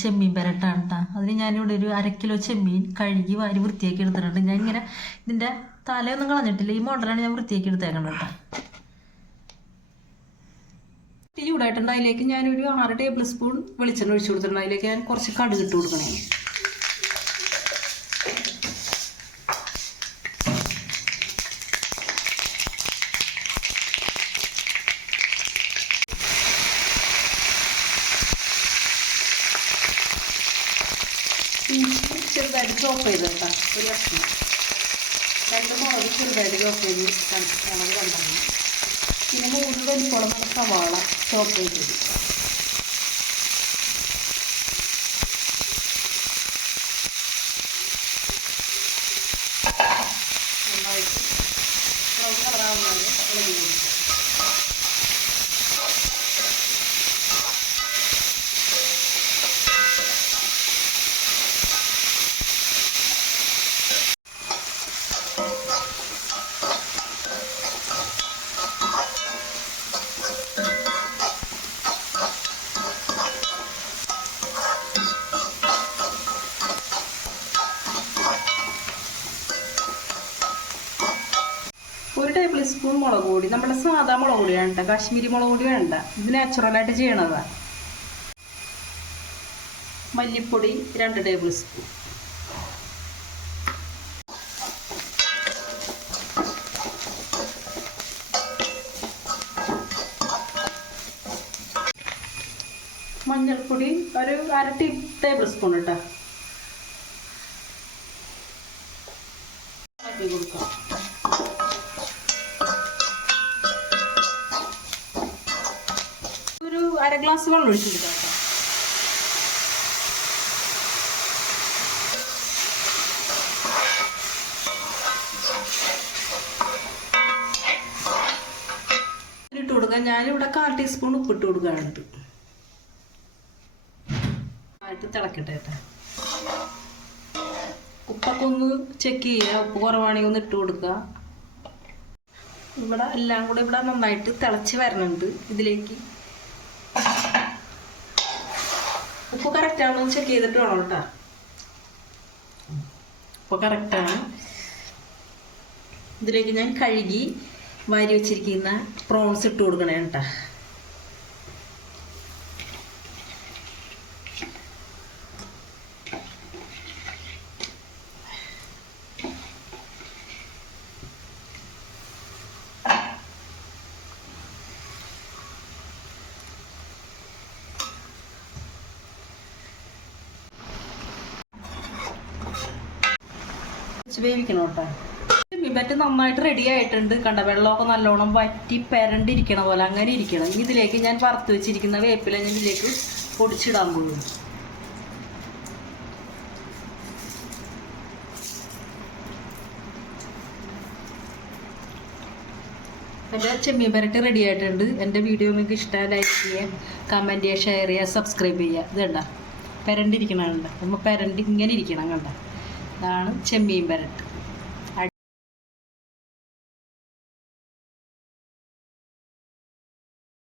ചെമ്മീൻ പെരട്ടാണ് കേട്ടോ അതിന് ഞാനിവിടെ ഒരു അര കിലോ ചെമ്മീൻ കഴുകി വാരി വൃത്തിയാക്കി എടുത്തിട്ടുണ്ട്. ഞാൻ ഇങ്ങനെ ഇതിന്റെ തലയൊന്നും കളഞ്ഞിട്ടില്ല. ഈ മോഡലാണ് ഞാൻ വൃത്തിയാക്കി എടുത്തേക്കണം കേട്ടോ ചൂടായിട്ടുണ്ട്. അതിലേക്ക് ഞാനൊരു ആറ് ടേബിൾ സ്പൂൺ വെളിച്ചെണ്ണ ഒഴിച്ചു കൊടുത്തിട്ടുണ്ട്. അതിലേക്ക് ഞാൻ കുറച്ച് കടുക് ഇട്ട് കൊടുക്കണേ. ഇഞ്ചി ചെറുതായിട്ട് ചോപ്പ് ചെയ്തിട്ടാ ഒരു കഷ്ണം. രണ്ട് മുളക് ചെറുതായിട്ട് ചോപ്പ് ചെയ്ത് മുളക് കണ്ടാണ് പിന്നെ മൂന്ന് വലിപ്പമുള്ള നല്ല സവാള ചോപ്പ് ചെയ്തത് നന്നായിട്ട് ബ്രൗൺ കളറാവുന്നത് ഇളകി കൊടുക്കുക സ്പൂൺ മുളക് പൊടി. നമ്മുടെ സാധാ മുളക് പൊടി വേണ്ട കാശ്മീരി മുളക് പൊടി വേണ്ട. ഇത് നാച്ചുറലായിട്ട് ചെയ്യണതാണ് മല്ലിപ്പൊടി രണ്ട് ടേബിൾ സ്പൂൺ മഞ്ഞൾപ്പൊടി ഒരു അര ടീ ടേബിൾ സ്പൂൺ ആക്കി കൊടുക്കാം. അര ഗ്ലാസ് വെള്ളം ഒഴിച്ച് കൊടുക്കാം. കേട്ടോ ഞാനിവിടെ കാൽ ടീസ്പൂൺ ഉപ്പിട്ട് കൊടുക്കാറുണ്ട് ആയിട്ട് തിളക്കട്ടെ കേട്ടോ. ഉപ്പൊക്കെ ഒന്ന് ചെക്ക് ചെയ്യുക. ഉപ്പ് കുറവാണെങ്കിൽ ഒന്ന് ഇട്ട് കൊടുക്കുക. ഇവിടെ എല്ലാം കൂടെ ഇവിടെ നന്നായിട്ട് തിളച്ച് വരണുണ്ട് ഇതിലേക്ക്. ഉപ്പ് കറക്റ്റാണോ ചെക്ക് ചെയ്തിട്ട് വേണം കേട്ടോ. ഉപ്പ് കറക്റ്റാണ് ഇതിലേക്ക് ഞാൻ കഴുകി വാരി വെച്ചിരിക്കുന്ന പ്രോൺസ് ഇട്ട് കൊടുക്കണേ കേട്ടോ. വെച്ച് വേവിക്കണം കേട്ടോ. ബിബറ്റ് നന്നായിട്ട് റെഡി ആയിട്ടുണ്ട്. കണ്ട വെള്ളമൊക്കെ നല്ലോണം വറ്റി പെരണ്ടിരിക്കണ പോലെ അങ്ങനെ ഇരിക്കണം. ഇനി ഇതിലേക്ക് ഞാൻ വറുത്ത് വെച്ചിരിക്കുന്ന വേപ്പില ഞാൻ ഇതിലേക്ക് പൊടിച്ചിടാൻ പോകും എന്റെ ചെമ്മീൻ പരട്ട് റെഡി ആയിട്ടുണ്ട്. എന്റെ വീഡിയോ നിങ്ങൾക്ക് ഇഷ്ടമായി ലൈക്ക് ചെയ്യുക കമന്റ് ചെയ്യുക ഷെയർ ചെയ്യുക സബ്സ്ക്രൈബ് ചെയ്യുക. ഇത് പെരണ്ടിരിക്കണം പെരണ്ടിരിക്കണ കണ്ട? നമ്മൾ പെരണ്ടി ഇങ്ങനെ ഇരിക്കണം കണ്ട? ഇതാണ് ചെമ്മീൻ പരട്ട്